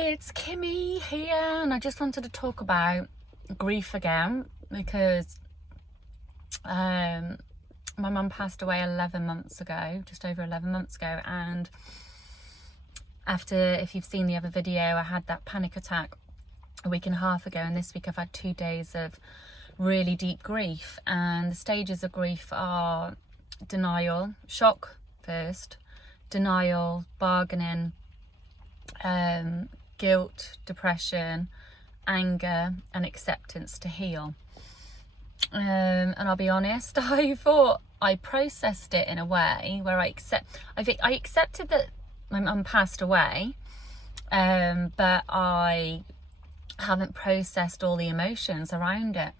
It's Kimmy here, and I just wanted to talk about grief again because my mum passed away 11 months ago, just over 11 months ago, and after, if you've seen the other video, I had that panic attack a week and a half ago, and this week I've had 2 days of really deep grief. And the stages of grief are denial, shock first, denial, bargaining, guilt, depression, anger, and acceptance to heal. And I'll be honest, I thought I processed it in a way where I accepted that my mum passed away, but I haven't processed all the emotions around it,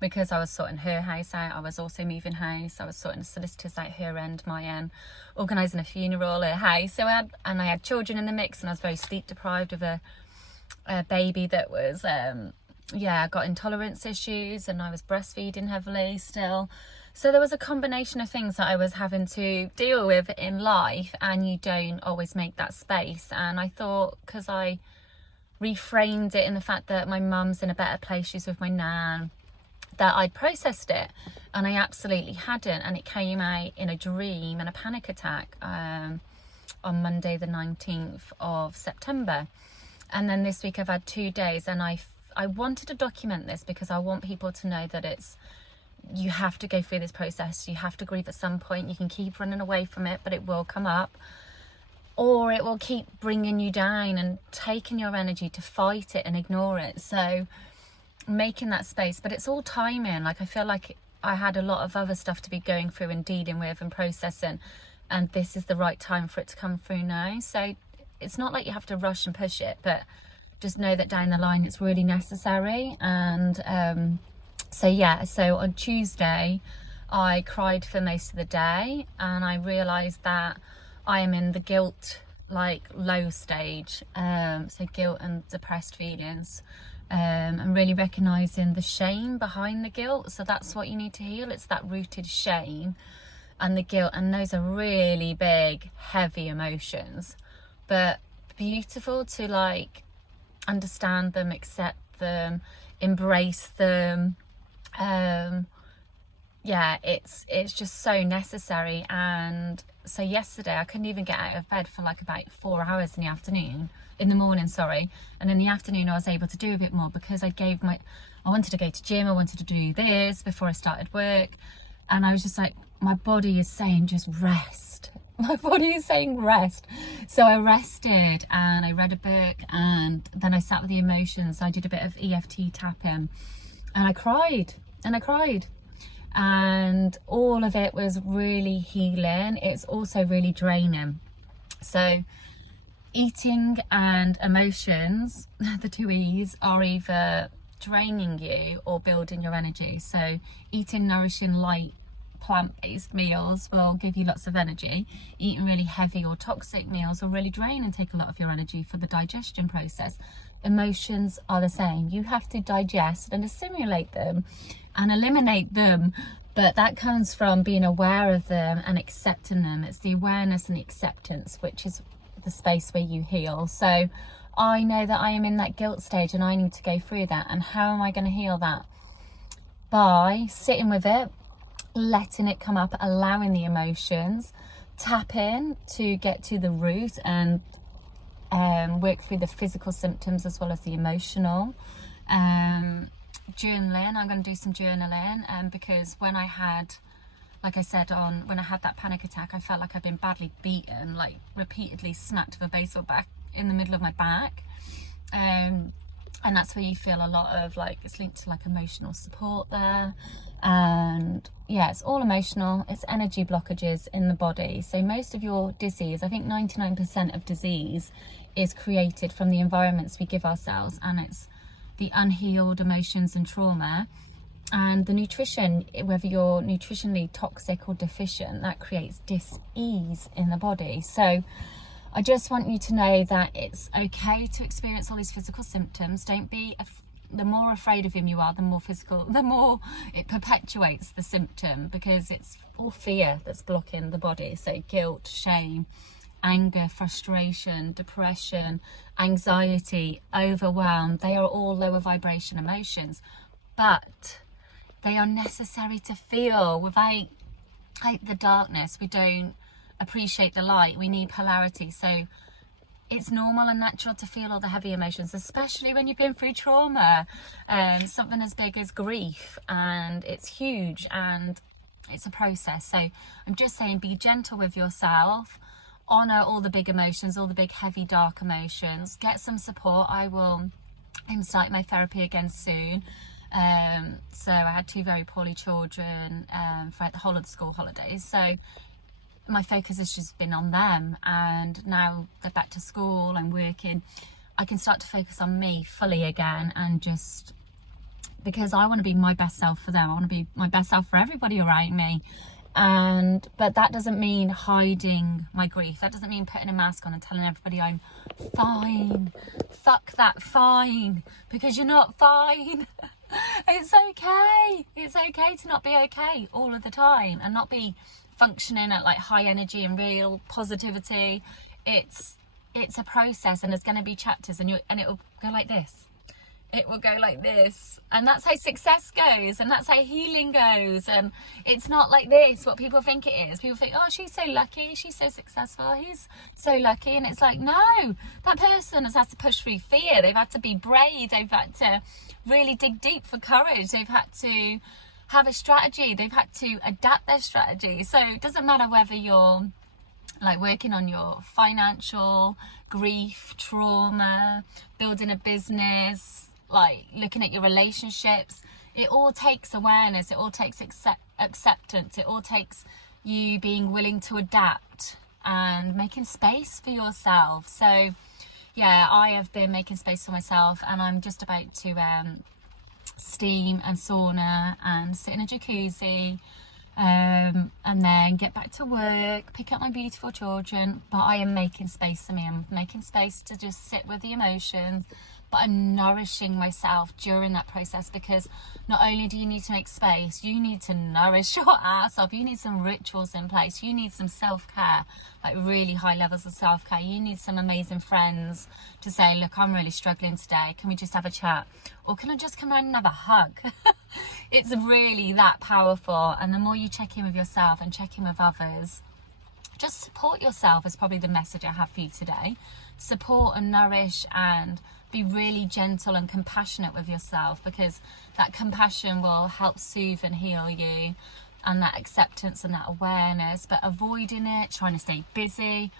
because I was sorting her house out. I was also moving house. I was sorting the solicitors out her end, my end, organising a funeral, her house. I had children in the mix, and I was very sleep deprived of a baby that was got intolerance issues, and I was breastfeeding heavily still. So there was a combination of things that I was having to deal with in life, and you don't always make that space. And I thought, because I reframed it in the fact that my mum's in a better place, she's with my nan, that I'd processed it, and I absolutely hadn't. And it came out in a dream and a panic attack on Monday the 19th of September. And then this week I've had 2 days, and I wanted to document this because I want people to know that you have to go through this process. You have to grieve at some point. You can keep running away from it, but it will come up, or it will keep bringing you down and taking your energy to fight it and ignore it. So making that space, but it's all timing. Like, I feel like I had a lot of other stuff to be going through and dealing with and processing, and this is the right time for it to come through now. So it's not like you have to rush and push it, but just know that down the line it's really necessary. And so on Tuesday I cried for most of the day, and I realized that I am in the guilt, like, low stage, so guilt and depressed feelings, and really recognizing the shame behind the guilt. So that's what you need to heal. It's that rooted shame and the guilt, and those are really big, heavy emotions, but beautiful to, like, understand them, accept them, embrace them. It's just so necessary. And so yesterday I couldn't even get out of bed for like about 4 hours in the morning, and in the afternoon I was able to do a bit more, because I wanted to go to gym, I wanted to do this before I started work, and I was just like, my body is saying just rest. My body is saying rest. So I rested, and I read a book, and then I sat with the emotions. I did a bit of EFT tapping, and I cried, and all of it was really healing. It's also really draining. So eating and emotions, the two E's, are either draining you or building your energy. So eating nourishing, light, plant-based meals will give you lots of energy. Eating really heavy or toxic meals will really drain and take a lot of your energy for the digestion process. Emotions are the same. You have to digest and assimilate them and eliminate them, but that comes from being aware of them and accepting them. It's the awareness and acceptance which is the space where you heal. So I know that I am in that guilt stage, and I need to go through that. And how am I going to heal that? By sitting with it, letting it come up, allowing the emotions, tap in to get to the root, and work through the physical symptoms as well as the emotional. Journaling, I'm going to do some journaling, because when I had, like I said, when I had that panic attack, I felt like I'd been badly beaten, like repeatedly smacked with a baseball bat in the middle of my back, and that's where you feel a lot of, like, it's linked to like emotional support there. And yeah, it's all emotional. It's energy blockages in the body. So most of your disease, I think 99% of disease, is created from the environments we give ourselves, and it's the unhealed emotions and trauma. And the nutrition, whether you're nutritionally toxic or deficient, that creates dis-ease in the body. So I just want you to know that it's okay to experience all these physical symptoms. Don't be the more afraid of them you are, the more it perpetuates the symptom, because it's all fear that's blocking the body. So guilt, shame, anger, frustration, depression, anxiety, overwhelm. They are all lower vibration emotions, but they are necessary to feel. Without the darkness, we don't appreciate the light. We need polarity. So it's normal and natural to feel all the heavy emotions, especially when you've been through trauma, something as big as grief, and it's huge and it's a process. So I'm just saying, be gentle with yourself, honor all the big emotions, all the big heavy dark emotions, get some support. I'm starting my therapy again soon. So I had 2 very poorly children throughout the whole of the school holidays, so my focus has just been on them, and now they're back to school, I'm working, I can start to focus on me fully again, and just because I want to be my best self for them, I want to be my best self for everybody around me. But that doesn't mean hiding my grief. That doesn't mean putting a mask on and telling everybody I'm fine. Fuck that fine, because you're not fine. It's okay. It's okay to not be okay all of the time and not be functioning at like high energy and real positivity. It's a process, and there's going to be chapters, and it will go like this. It will go like this, and that's how success goes, and that's how healing goes. And it's not like this, what people think it is. People think, oh, she's so lucky, she's so successful, he's so lucky. And it's like, no, that person has had to push through fear. They've had to be brave. They've had to really dig deep for courage. They've had to have a strategy. They've had to adapt their strategy. So it doesn't matter whether you're like working on your financial grief, trauma, building a business, like looking at your relationships. It all takes awareness. It all takes acceptance. It all takes you being willing to adapt and making space for yourself. So yeah, I have been making space for myself, and I'm just about to steam and sauna and sit in a jacuzzi, and then get back to work, pick up my beautiful children. But I am making space for me. I'm making space to just sit with the emotions, but I'm nourishing myself during that process, because not only do you need to make space, you need to nourish your ass off. You need some rituals in place. You need some self-care, like really high levels of self-care. You need some amazing friends to say, look, I'm really struggling today. Can we just have a chat? Or can I just come around and have a hug? It's really that powerful. And the more you check in with yourself and check in with others, just support yourself is probably the message I have for you today. Support and nourish, and be really gentle and compassionate with yourself, because that compassion will help soothe and heal you, and that acceptance and that awareness. But avoiding it, trying to stay busy,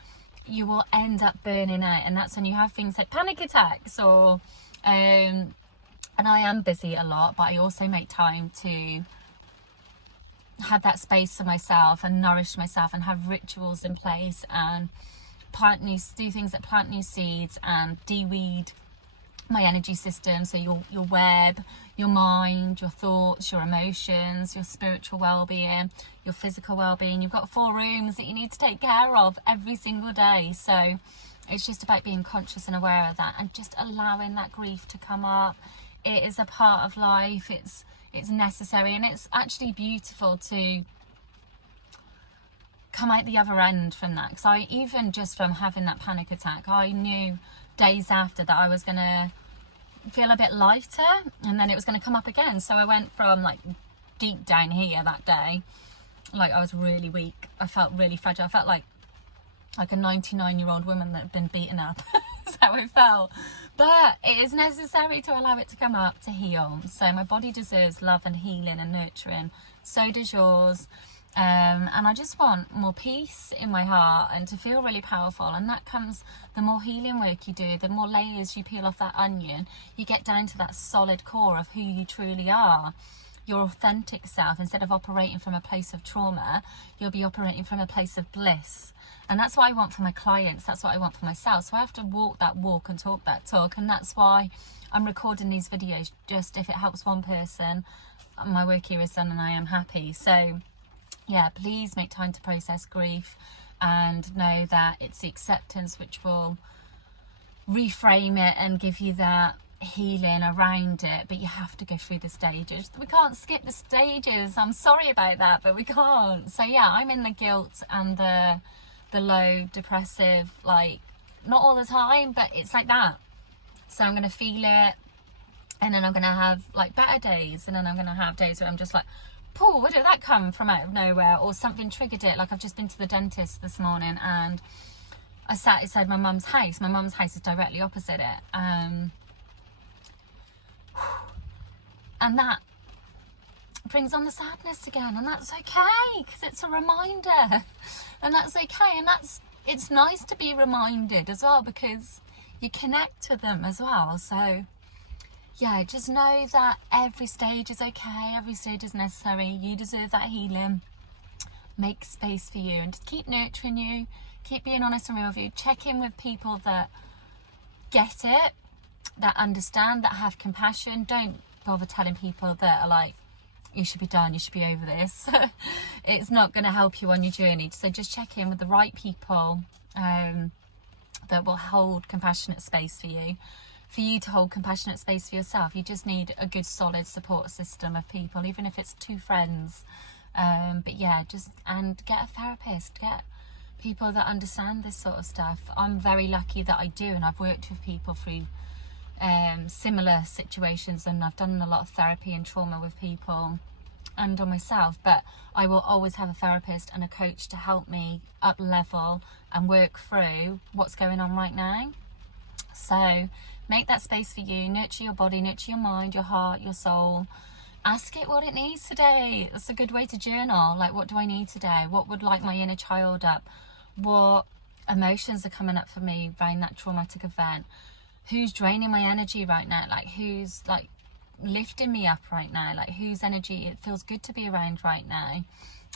you will end up burning out, and that's when you have things like panic attacks. Or and I am busy a lot, but I also make time to have that space for myself and nourish myself and have rituals in place and do things that plant new seeds and de-weed my energy system. So your web, your mind, your thoughts, your emotions, your spiritual well-being, your physical well-being. You've got 4 rooms that you need to take care of every single day. So it's just about being conscious and aware of that, and just allowing that grief to come up. It is a part of life. It's necessary, and it's actually beautiful to come out the other end from that. Because I, even just from having that panic attack, I knew days after that I was going to feel a bit lighter, and then it was going to come up again. So I went from like deep down here that day, like I was really weak. I felt really fragile. I felt like a 99-year-old woman that had been beaten up. That's how I felt. But it is necessary to allow it to come up, to heal. So my body deserves love and healing and nurturing. So does yours. And I just want more peace in my heart and to feel really powerful. And that comes, the more healing work you do, the more layers you peel off that onion, you get down to that solid core of who you truly are. Your authentic self. Instead of operating from a place of trauma, you'll be operating from a place of bliss. And that's what I want for my clients. That's what I want for myself. So I have to walk that walk and talk that talk. And that's why I'm recording these videos. Just if it helps one person, my work here is done and I am happy. So yeah, please make time to process grief, and know that it's the acceptance which will reframe it and give you that healing around it. But you have to go through the stages. We can't skip the stages. I'm sorry about that, but we can't. So yeah, I'm in the guilt and the the low, depressive, like, not all the time, but it's like that. So I'm going to feel it, and then I'm going to have like better days, and then I'm going to have days where I'm just like, Paul, where did that come from out of nowhere? Or something triggered it. Like, I've just been to the dentist this morning, and I sat inside my mum's house. My mum's house is directly opposite it. And that brings on the sadness again, and that's okay, because it's a reminder, and that's okay. And it's nice to be reminded as well, because you connect to them as well. So yeah, just know that every stage is okay, every stage is necessary. You deserve that healing. Make space for you, and just keep nurturing you, keep being honest and real with you. Check in with people that get it, that understand, that have compassion. Don't bother telling people that are like, you should be done, you should be over this. It's not going to help you on your journey. So just check in with the right people that will hold compassionate space for you to hold compassionate space for yourself. You just need a good solid support system of people, even if it's 2 friends. But yeah, and get a therapist, get people that understand this sort of stuff. I'm very lucky that I do, and I've worked with people through similar situations, and I've done a lot of therapy and trauma with people and on myself. But I will always have a therapist and a coach to help me up level and work through what's going on right now. So make that space for you, nurture your body, nurture your mind, your heart, your soul. Ask it what it needs today. That's a good way to journal. Like, what do I need today? What would light my inner child up? What emotions are coming up for me around that traumatic event? Who's draining my energy right now? Like, who's like lifting me up right now? Like, whose energy it feels good to be around right now?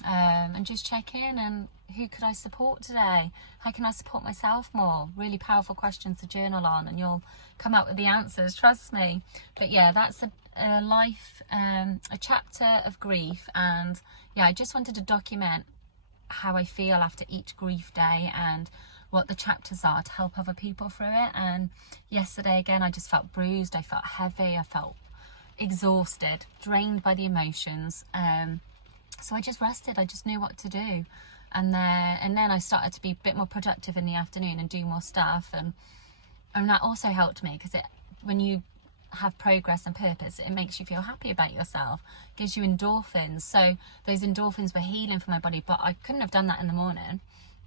And just check in, and who could I support today? How can I support myself more? Really powerful questions to journal on, and you'll come up with the answers, trust me. But yeah, that's a life, a chapter of grief. And yeah, I just wanted to document how I feel after each grief day and what the chapters are to help other people through it. And yesterday again, I just felt bruised, I felt heavy, I felt exhausted, drained by the emotions. So I just rested, I just knew what to do. And then I started to be a bit more productive in the afternoon and do more stuff. And that also helped me, because when you have progress and purpose, it makes you feel happy about yourself, gives you endorphins. So those endorphins were healing for my body, but I couldn't have done that in the morning.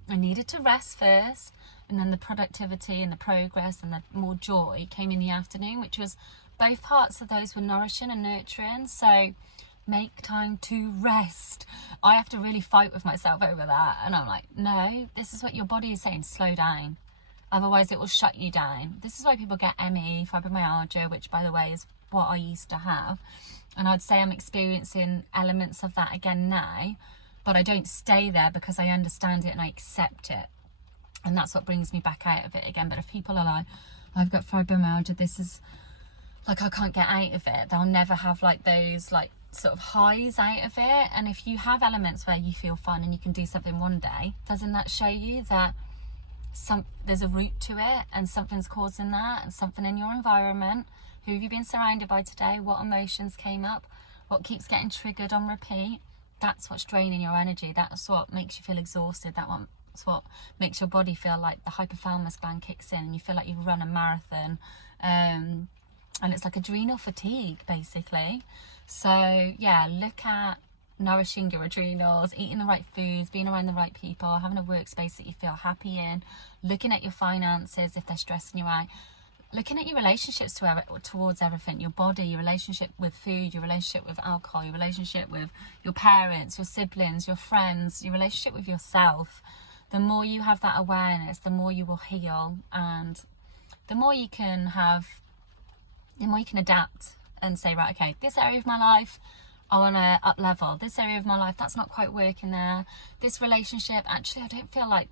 I needed to rest first, and then the productivity and the progress and the more joy came in the afternoon, which was both parts of those were nourishing and nurturing. So make time to rest. I have to really fight with myself over that, and I'm like, no, this is what your body is saying, slow down, otherwise it will shut you down. This is why people get ME, fibromyalgia, which by the way is what I used to have, and I'd say I'm experiencing elements of that again now, but I don't stay there because I understand it and I accept it, and that's what brings me back out of it again. But if people are like, I've got fibromyalgia, this is like, I can't get out of it, they'll never have like those like sort of highs out of it. And if you have elements where you feel fun and you can do something one day, doesn't that show you that there's a root to it, and something's causing that, and something in your environment? Who have you been surrounded by today? What emotions came up? What keeps getting triggered on repeat? That's what's draining your energy. That's what makes you feel exhausted. That's what makes your body feel like the hypothalamus gland kicks in and you feel like you've run a marathon. And it's like adrenal fatigue, basically. So yeah, look at nourishing your adrenals, eating the right foods, being around the right people, having a workspace that you feel happy in, looking at your finances if they're stressing you out, looking at your relationships towards everything, your body, your relationship with food, your relationship with alcohol, your relationship with your parents, your siblings, your friends, your relationship with yourself. The more you have that awareness, the more you will heal, and the more you can adapt and say, right, okay, this area of my life, I want to up level. This area of my life, that's not quite working there. This relationship, actually, I don't feel like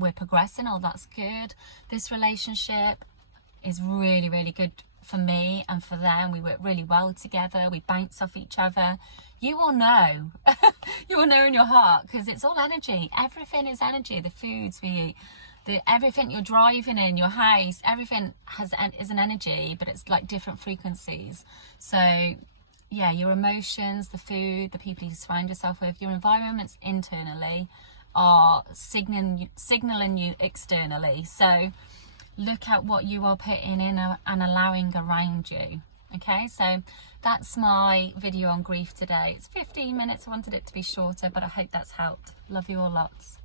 we're progressing, or that's good. This relationship is really, really good for me and for them. We work really well together. We bounce off each other. You will know. You will know in your heart, because it's all energy. Everything is energy. The foods we eat, everything you're driving in, your house, everything is an energy, but it's like different frequencies. So yeah, your emotions, the food, the people you surround yourself with, your environments internally are signaling you externally. So look at what you are putting in and allowing around you. Okay, so that's my video on grief today. It's 15 minutes. I wanted it to be shorter, but I hope that's helped. Love you all lots.